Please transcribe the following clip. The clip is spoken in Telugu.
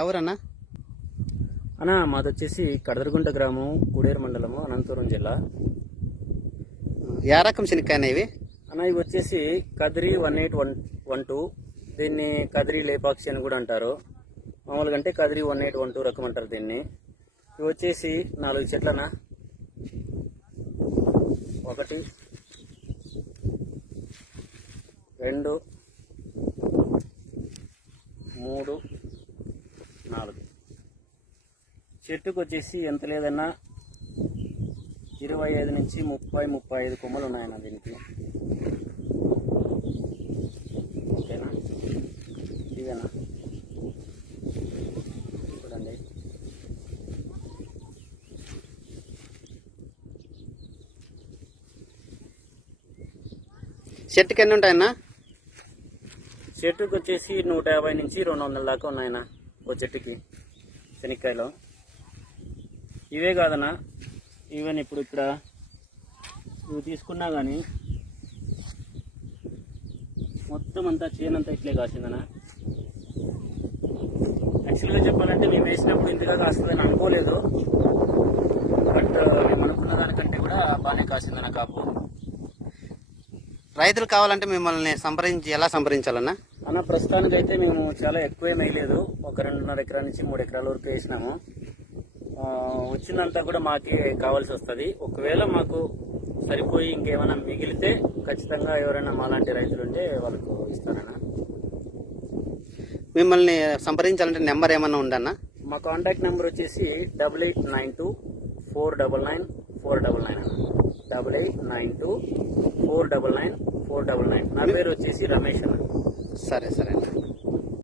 ఎవరన్నా? అన్నా మాది వచ్చేసి కడదరగుంట గ్రామం, కూడేరు మండలము, అనంతపురం జిల్లా. ఏ రకం శనక్కాయనా ఇవి? అన్న ఇవి వచ్చేసి కదిరి 1812, దీన్ని కదిరి లేపాక్షి అని కూడా అంటారు. మామూలుగా అంటే కదిరి 1812 రకం అంటారు దీన్ని. ఇవి వచ్చేసి 4 చెట్లనా, 1 2 3 4 చెట్టుకు వచ్చేసి ఎంత లేదన్నా 25 నుంచి 30-35 కొమ్మలు ఉన్నాయన్న దీనికి. ఓకేనా, ఇదేనా చూడండి. చెట్టుకి ఎన్ని ఉంటాయన్నా? చెట్టుకు వచ్చేసి 150 నుంచి 200 దాకా ఉన్నాయన్న ఓ చెట్టుకి శనక్కాయలు. ఇవే కాదన్నా, ఈవెన్ ఇప్పుడు ఇక్కడ ఇవి తీసుకున్నా కానీ మొత్తం అంతా చేనంతా ఇట్లే కాసిందనా. యాక్చువల్గా చెప్పాలంటే మేము వేసినప్పుడు ఇంతగా కాస్తుందని అనుకోలేదు, బట్ మేము అనుకున్న దానికంటే కూడా బాగానే కాసిందన్న కాపు. రైతులు కావాలంటే మిమ్మల్ని ఎలా సంప్రదించాలన్నా? అన్న ప్రస్తుతానికి అయితే మేము చాలా ఎక్కువేం వేయలేదు, ఒక 2.5 ఎకరాల నుంచి 3 ఎకరాల వరకు వేసినాము. వచ్చిందంతా కూడా మాకే కావాల్సి వస్తుంది. ఒకవేళ మాకు సరిపోయి ఇంకేమైనా మిగిలితే ఖచ్చితంగా ఎవరైనా మాలాంటి రైతులు ఉంటే వాళ్ళకు ఇస్తానన్నా. మిమ్మల్ని సంప్రదించాలంటే నెంబర్ ఏమన్నా ఉండన్నా? మా కాంటాక్ట్ నెంబర్ వచ్చేసి 8892499499 అన్న. 8892499499. నా పేరు వచ్చేసి రమేష్ అన్న. సరే సరే.